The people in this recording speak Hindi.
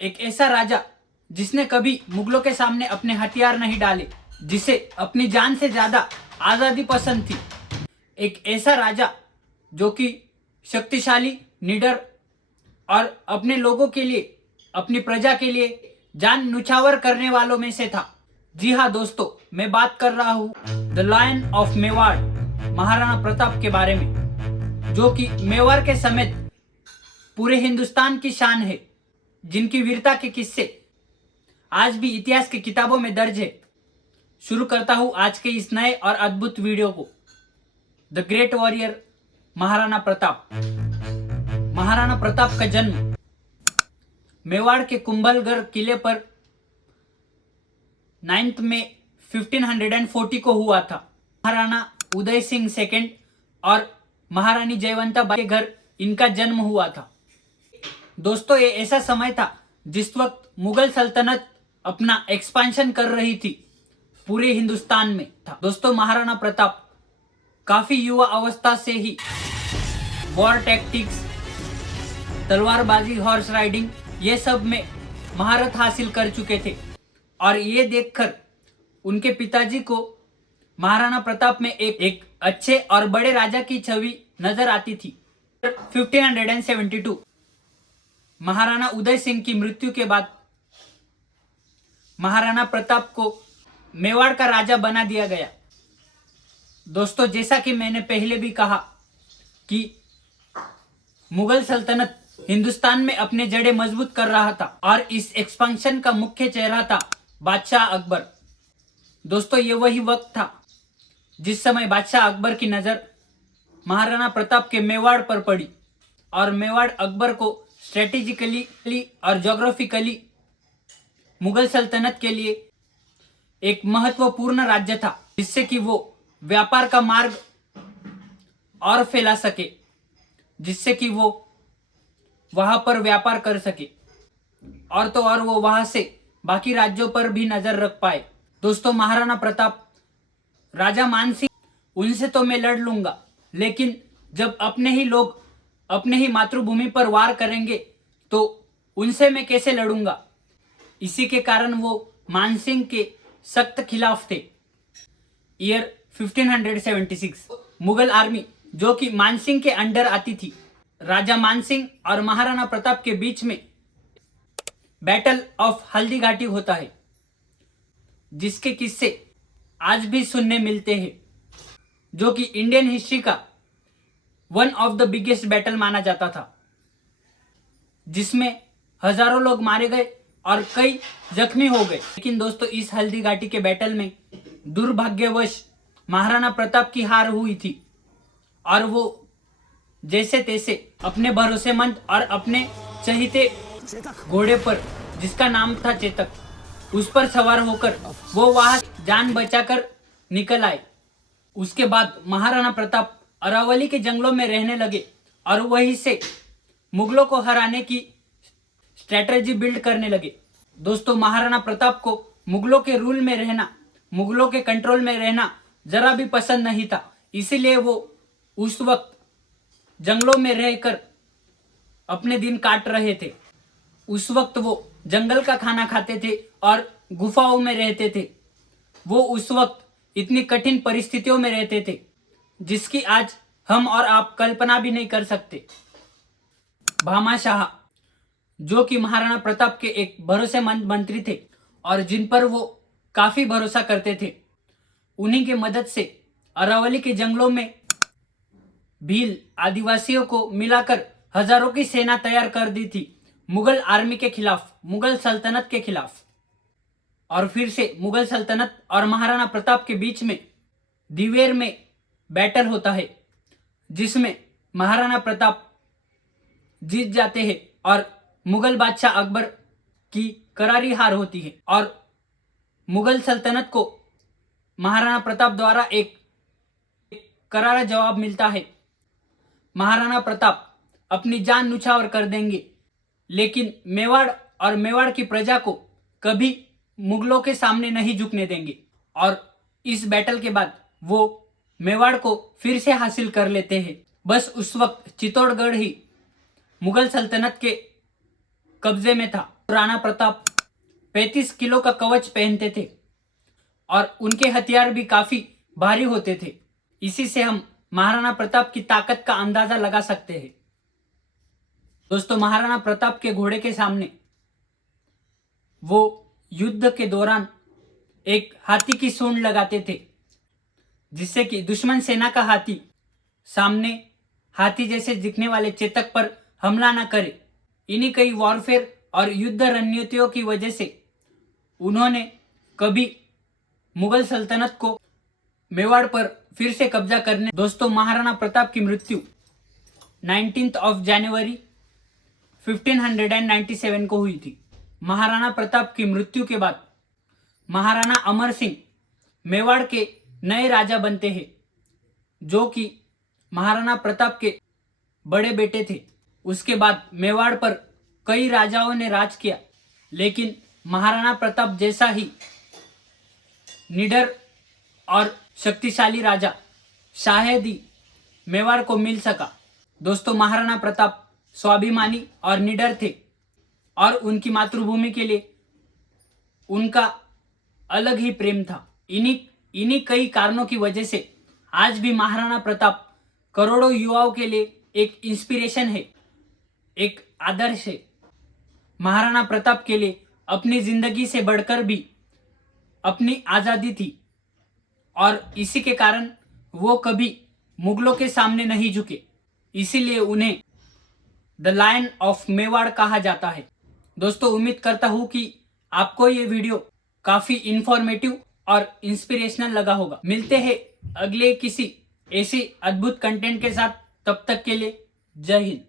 एक ऐसा राजा जिसने कभी मुगलों के सामने अपने हथियार नहीं डाले, जिसे अपनी जान से ज्यादा आजादी पसंद थी। एक ऐसा राजा जो कि शक्तिशाली, निडर और अपने लोगों के लिए, अपनी प्रजा के लिए जान न्यौछावर करने वालों में से था। जी हाँ दोस्तों, मैं बात कर रहा हूँ the lion of Mewar, Maharana Pratap के बारे में, जो कि मेवाड़ के समेत पूरे हिंदुस्तान की शान है, जिनकी वीरता के किस्से आज भी इतिहास की किताबों में दर्ज है। शुरू करता हूँ आज के इस नए और अद्भुत वीडियो को। The great warrior Maharana Pratap. Maharana Pratap का जन्म मेवाड़ के कुंभलगढ़ किले पर 9 मई 1540 को हुआ था। महाराणा उदय सिंह सेकंड और महारानी जयवंता बाई के घर इनका जन्म हुआ था। दोस्तों, ये ऐसा समय था जिस वक्त मुगल सल्तनत अपना एक्सपेंशन कर रही थी, पूरे हिंदुस्तान में था। दोस्तों, महाराणा प्रताप काफी युवा अवस्था से ही वॉर टैक्टिक्स, तलवारबाजी, हॉर्स राइडिंग, ये सब में महारत हासिल कर चुके थे और ये देखकर उनके पिताजी को महाराणा प्रताप में एक अच्छे और बड़े राजा की छवि नजर आती थी। 1572 महाराणा उदय सिंह की मृत्यु के बाद महाराणा प्रताप को मेवाड़ का राजा बना दिया गया। दोस्तों, जैसा कि मैंने पहले भी कहा कि मुगल सल्तनत हिंदुस्तान में अपने जड़ें मजबूत कर रहा था और इस एक्सपेंशन का मुख्य चेहरा था बादशाह अकबर। दोस्तों, ये वही वक्त था जिस समय बादशाह अकबर की नजर महाराणा प्रताप के मेवाड़ पर पड़ी और मेवाड़ अकबर को स्ट्रेटेजिकली और ज्योग्राफिकली मुगल सल्तनत के लिए एक महत्वपूर्ण राज्य था, जिससे कि वो व्यापार का मार्ग और फैला सके, जिससे कि वो वहां पर व्यापार कर सके और तो और वो वहां से बाकी राज्यों पर भी नजर रख पाए। दोस्तों, महाराणा प्रताप राजा मानसिंह, उनसे तो मैं लड़ लूंगा, लेकिन जब अपने ही लोग अपने ही मातृभूमि पर वार करेंगे तो उनसे मैं कैसे लड़ूंगा। इसी के कारण वो मानसिंह के सख्त खिलाफ थे। ईयर 1576 मुगल आर्मी, जो कि मानसिंह के अंडर आती थी, राजा मानसिंह और महाराणा प्रताप के बीच में बैटल ऑफ हल्दी घाटी होता है, जिसके किस्से आज भी सुनने मिलते हैं, जो कि इंडियन हिस्ट्री का one of the biggest battle माना जाता था, जिसमें हजारों लोग मारे गए और कई जख्मी हो गए। लेकिन दोस्तों, इस हल्दी घाटी के बैटल में दुर्भाग्यवश महाराणा प्रताप की हार हुई थी और वो जैसे तैसे अपने भरोसेमंद और अपने चहीते घोड़े पर, जिसका नाम था चेतक, उस पर सवार होकर वो वहां जान बचाकर निकल आए। उसके बाद महाराणा प्रताप अरावली के जंगलों में रहने लगे और वहीं से मुगलों को हराने की स्ट्रेटजी बिल्ड करने लगे। दोस्तों, महाराणा प्रताप को मुगलों के रूल में रहना, मुगलों के कंट्रोल में रहना जरा भी पसंद नहीं था, इसीलिए वो उस वक्त जंगलों में रहकर अपने दिन काट रहे थे। उस वक्त वो जंगल का खाना खाते थे और गुफाओं में रहते थे। वो उस वक्त इतनी कठिन परिस्थितियों में रहते थे जिसकी आज हम और आप कल्पना भी नहीं कर सकते। भामाशाह, जो कि महाराणा प्रताप के एक भरोसेमंद मंत्री थे और जिन पर वो काफी भरोसा करते थे, उन्हीं के मदद से अरावली के जंगलों में भील आदिवासियों को मिलाकर हजारों की सेना तैयार कर दी थी मुगल आर्मी के खिलाफ, मुगल सल्तनत के खिलाफ। और फिर से मुगल सल्तनत और महाराणा प्रताप के बीच में दिवेर में बैटल होता है, जिसमें महाराणा प्रताप जीत जाते हैं और मुगल बादशाह अकबर की करारी हार होती है और मुगल सल्तनत को महाराणा प्रताप द्वारा एक करारा जवाब मिलता है। महाराणा प्रताप अपनी जान न्यौछावर कर देंगे, लेकिन मेवाड़ और मेवाड़ की प्रजा को कभी मुगलों के सामने नहीं झुकने देंगे। और इस बैटल के बाद वो मेवाड़ को फिर से हासिल कर लेते हैं। बस उस वक्त चित्तौड़गढ़ ही मुगल सल्तनत के कब्जे में था राणा प्रताप 35 किलो का कवच पहनते थे और उनके हथियार भी काफी भारी होते थे। इसी से हम महाराणा प्रताप की ताकत का अंदाजा लगा सकते हैं। दोस्तों, महाराणा प्रताप के घोड़े के सामने वो युद्ध के दौरान एक हाथी की सूंड लगाते थे, जिससे कि दुश्मन सेना का हाथी सामने हाथी जैसे दिखने वाले चेतक पर हमला न करे। इन्हीं कई वॉरफेयर और युद्ध रणनीतियों की वजह से उन्होंने कभी मुगल सल्तनत को मेवाड़ पर फिर से कब्जा करने। दोस्तों, महाराणा प्रताप की मृत्यु 19 जनवरी 1597 को हुई थी। महाराणा प्रताप की मृत्यु के बाद महाराणा अमर सिंह मेवाड़ के नए राजा बनते हैं, जो कि महाराणा प्रताप के बड़े बेटे थे। उसके बाद मेवाड़ पर कई राजाओं ने राज किया, लेकिन महाराणा प्रताप जैसा ही निडर और शक्तिशाली राजा शायद ही मेवाड़ को मिल सका। दोस्तों, महाराणा प्रताप स्वाभिमानी और निडर थे और उनकी मातृभूमि के लिए उनका अलग ही प्रेम था। इन्हीं कई कारणों की वजह से आज भी महाराणा प्रताप करोड़ों युवाओं के लिए एक इंस्पिरेशन है, एक आदर्श है। महाराणा प्रताप के लिए अपनी जिंदगी से बढ़कर भी अपनी आजादी थी और इसी के कारण वो कभी मुगलों के सामने नहीं झुके। इसीलिए उन्हें द लायन ऑफ मेवाड़ कहा जाता है। दोस्तों, उम्मीद करता हूं कि आपको ये वीडियो काफी इंफॉर्मेटिव और इंस्पिरेशनल लगा होगा। मिलते हैं अगले किसी ऐसी अद्भुत कंटेंट के साथ। तब तक के लिए जय हिंद।